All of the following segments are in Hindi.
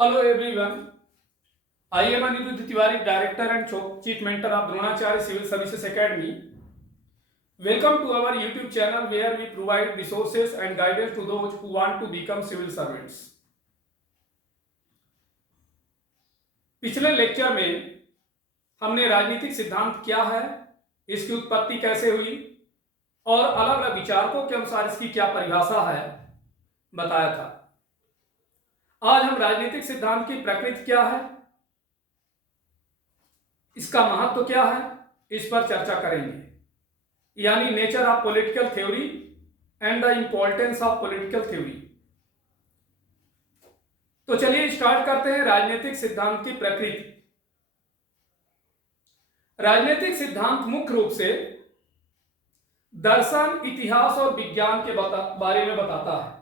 Hello everyone. I am Anirudh Tiwari, Director and Chief Mentor of Dronacharya Civil Services Academy. Welcome to our YouTube channel where we provide resources and guidance to those who want to become civil servants. पिछले लेक्चर में हमने राजनीतिक सिद्धांत क्या है, इसकी उत्पत्ति कैसे हुई और अलग अलग विचारकों के अनुसार इसकी क्या परिभाषा है बताया था। आज हम राजनीतिक सिद्धांत की प्रकृति क्या है, इसका महत्व क्या है, इस पर चर्चा करेंगे, यानी nature of political theory and the importance of political theory. तो चलिए स्टार्ट करते हैं राजनीतिक सिद्धांत की प्रकृति। राजनीतिक सिद्धांत मुख्य रूप से दर्शन, इतिहास और विज्ञान के बारे में बताता है।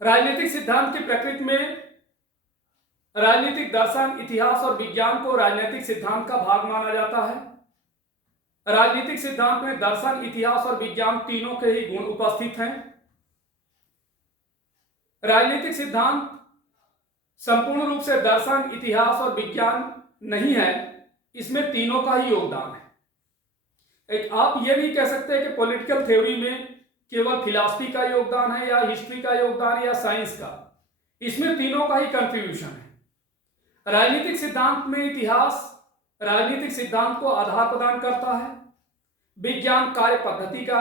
राजनीतिक सिद्धांत की प्रकृति में राजनीतिक दर्शन, इतिहास और विज्ञान को राजनीतिक सिद्धांत का भाग माना जाता है। राजनीतिक सिद्धांत में दर्शन, इतिहास और विज्ञान तीनों के ही गुण उपस्थित हैं। राजनीतिक सिद्धांत संपूर्ण रूप से दर्शन, इतिहास और विज्ञान नहीं है, इसमें तीनों का ही योगदान है। एक आप ये नहीं कह सकते कि पॉलिटिकल थ्योरी में केवल फिलॉसफी का योगदान है या हिस्ट्री का योगदान है या साइंस का, इसमें तीनों का ही कंट्रीब्यूशन है। राजनीतिक सिद्धांत में इतिहास राजनीतिक सिद्धांत को आधार प्रदान करता है, विज्ञान कार्य पद्धति का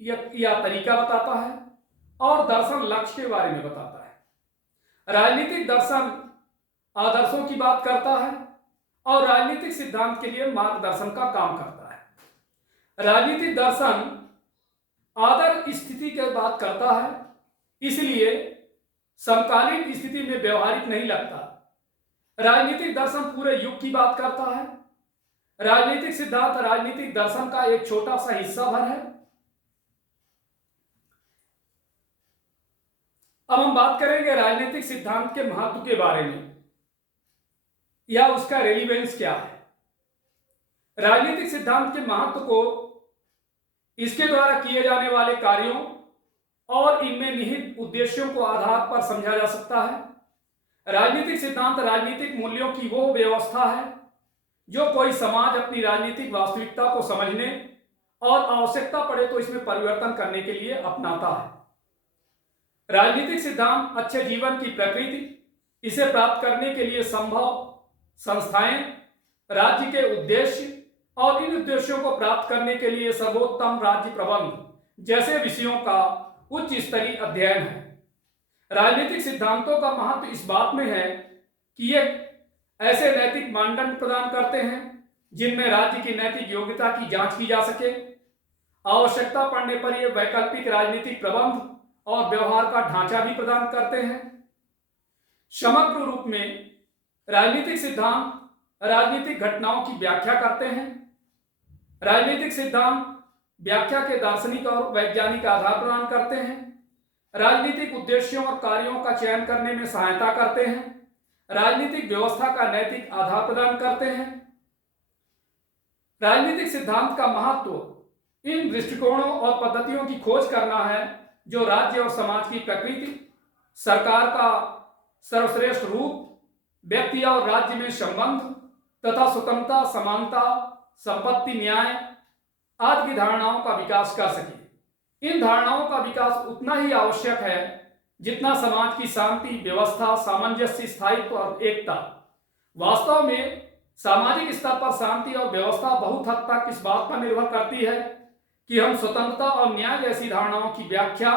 या तरीका बताता है और दर्शन लक्ष्य के बारे में बताता है। राजनीतिक दर्शन आदर्शों की बात करता है और राजनीतिक सिद्धांत के लिए मार्गदर्शन का काम करता है। राजनीतिक दर्शन आदर्श स्थिति की बात करता है, इसलिए समकालीन स्थिति में व्यवहारिक नहीं लगता। राजनीतिक दर्शन पूरे युग की बात करता है। राजनीतिक सिद्धांत राजनीतिक दर्शन का एक छोटा सा हिस्सा भर है। अब हम बात करेंगे राजनीतिक सिद्धांत के महत्व के बारे में या उसका रेलिवेंस क्या है। राजनीतिक सिद्धांत के महत्व को इसके द्वारा किए जाने वाले कार्यों और इनमें निहित उद्देश्यों को आधार पर समझा जा सकता है। राजनीतिक सिद्धांत राजनीतिक मूल्यों की वो व्यवस्था है जो कोई समाज अपनी राजनीतिक वास्तविकता को समझने और आवश्यकता पड़े तो इसमें परिवर्तन करने के लिए अपनाता है। राजनीतिक सिद्धांत अच्छे जीवन की प्रकृति, इसे प्राप्त करने के लिए संभव संस्थाएं, राज्य के उद्देश्य और इन उद्देश्यों को प्राप्त करने के लिए सर्वोत्तम राज्य प्रबंध जैसे विषयों का उच्च स्तरीय अध्ययन है। राजनीतिक सिद्धांतों का महत्व इस बात में है कि ये ऐसे नैतिक मानदंड प्रदान करते हैं जिनमें राज्य की नैतिक योग्यता की जांच की जा सके। आवश्यकता पड़ने पर ये वैकल्पिक राजनीतिक प्रबंध और व्यवहार का ढांचा भी प्रदान करते हैं। समग्र रूप में राजनीतिक सिद्धांत राजनीतिक घटनाओं की व्याख्या करते हैं। राजनीतिक सिद्धांत व्याख्या के दार्शनिक और वैज्ञानिक आधार प्रदान करते हैं। राजनीतिक उद्देश्यों और कार्यों का चयन करने में सहायता करते हैं। राजनीतिक व्यवस्था का नैतिक आधार प्रदान करते हैं। राजनीतिक सिद्धांत का महत्व इन दृष्टिकोणों और पद्धतियों की खोज करना है जो राज्य और समाज की प्रकृति, सरकार का सर्वश्रेष्ठ रूप, व्यक्ति और राज्य में संबंध तथा स्वतंत्रता, समानता, संपत्ति, न्याय आदि की धारणाओं का विकास कर सके। इन धारणाओं का विकास उतना ही आवश्यक है जितना समाज की शांति, व्यवस्था, सामंजस्य, स्थायित्व और एकता। वास्तव में सामाजिक स्तर पर शांति और व्यवस्था बहुत हद तक इस बात पर निर्भर करती है कि हम स्वतंत्रता और न्याय जैसी धारणाओं की व्याख्या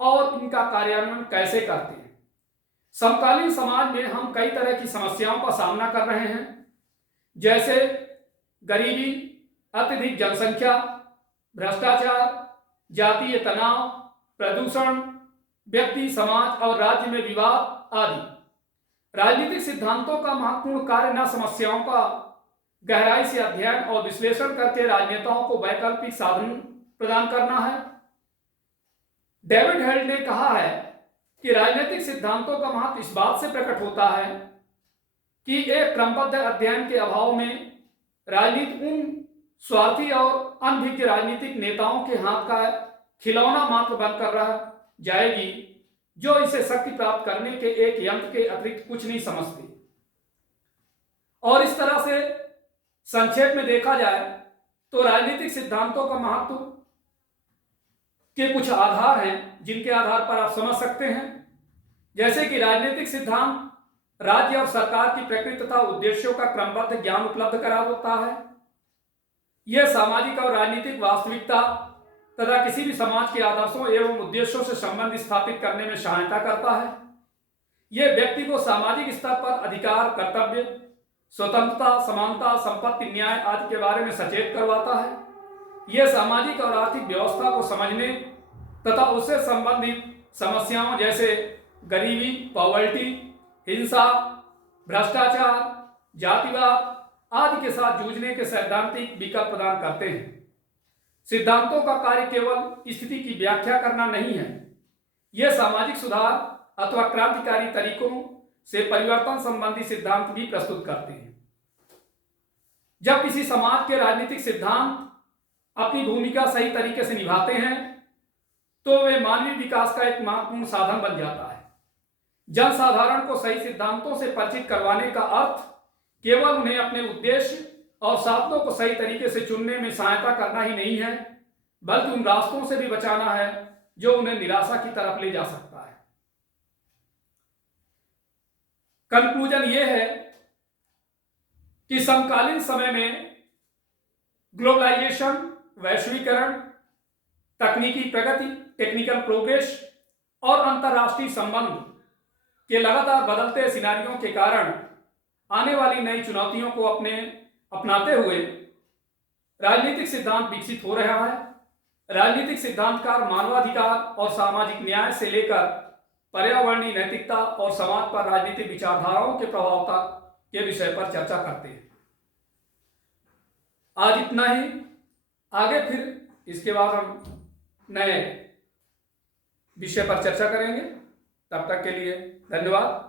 और इनका कार्यान्वयन कैसे करते हैं। समकालीन समाज में हम कई तरह की समस्याओं का सामना कर रहे हैं, जैसे गरीबी, अत्यधिक जनसंख्या, भ्रष्टाचार, जातीय तनाव, प्रदूषण, व्यक्ति, समाज और राज्य में विवाद आदि। राजनीतिक सिद्धांतों का महत्वपूर्ण कार्य न समस्याओं का गहराई से अध्ययन और विश्लेषण करके राजनेताओं को वैकल्पिक साधन प्रदान करना है। डेविड हेल्ड ने कहा है कि राजनीतिक सिद्धांतों का महत्व इस बात से प्रकट होता है कि एक क्रमबद्ध अध्ययन के अभाव में राजनीति उन स्वार्थी और अनभिज्ञ राजनीतिक नेताओं के हाथ का खिलौना मात्र बनकर रह जाएगी, जो इसे शक्ति प्राप्त करने के एक यंत्र के अतिरिक्त कुछ नहीं समझती। और इस तरह से संक्षेप में देखा जाए तो राजनीतिक सिद्धांतों का महत्व के कुछ आधार हैं जिनके आधार पर आप समझ सकते हैं। जैसे कि राजनीतिक सिद्धांत राज्य और सरकार की प्रकृति तथा उद्देश्यों का क्रमबद्ध ज्ञान उपलब्ध कराता है। यह सामाजिक और राजनीतिक वास्तविकता तथा किसी भी समाज के आदर्शों एवं उद्देश्यों से संबंध स्थापित करने में सहायता करता है। यह व्यक्ति को सामाजिक स्तर पर अधिकार, कर्तव्य, स्वतंत्रता, समानता, संपत्ति, न्याय आदि के बारे में सचेत करवाता है। यह सामाजिक और आर्थिक व्यवस्था को समझने तथा उससे संबंधित समस्याओं जैसे गरीबी, पॉवर्टी, हिंसा, भ्रष्टाचार, जातिवाद आदि के साथ जूझने के सैद्धांतिक विकल्प प्रदान करते हैं। सिद्धांतों का कार्य केवल स्थिति की व्याख्या करना नहीं है, यह सामाजिक सुधार अथवा क्रांतिकारी तरीकों से परिवर्तन संबंधी सिद्धांत भी प्रस्तुत करते हैं। जब किसी समाज के राजनीतिक सिद्धांत अपनी भूमिका सही तरीके से निभाते हैं तो वे मानवीय विकास का एक महत्वपूर्ण साधन बन जाता है। जनसाधारण को सही सिद्धांतों से परिचित करवाने का अर्थ केवल उन्हें अपने उद्देश्य और साधनों को सही तरीके से चुनने में सहायता करना ही नहीं है, बल्कि उन रास्तों से भी बचाना है जो उन्हें निराशा की तरफ ले जा सकता है। कंक्लूजन यह है कि समकालीन समय में ग्लोबलाइजेशन, वैश्वीकरण, तकनीकी प्रगति, टेक्निकल प्रोग्रेस और अंतर्राष्ट्रीय संबंध के लगातार बदलते सिनारियों के कारण आने वाली नई चुनौतियों को अपनाते हुए राजनीतिक सिद्धांत विकसित हो रहा है। राजनीतिक सिद्धांतकार मानवाधिकार और सामाजिक न्याय से लेकर पर्यावरणीय नैतिकता और समाज पर राजनीतिक विचारधाराओं के प्रभावता के विषय पर चर्चा करते हैं। आज इतना ही, आगे फिर इसके बाद हम नए विषय पर चर्चा करेंगे। तब तक के लिए धन्यवाद।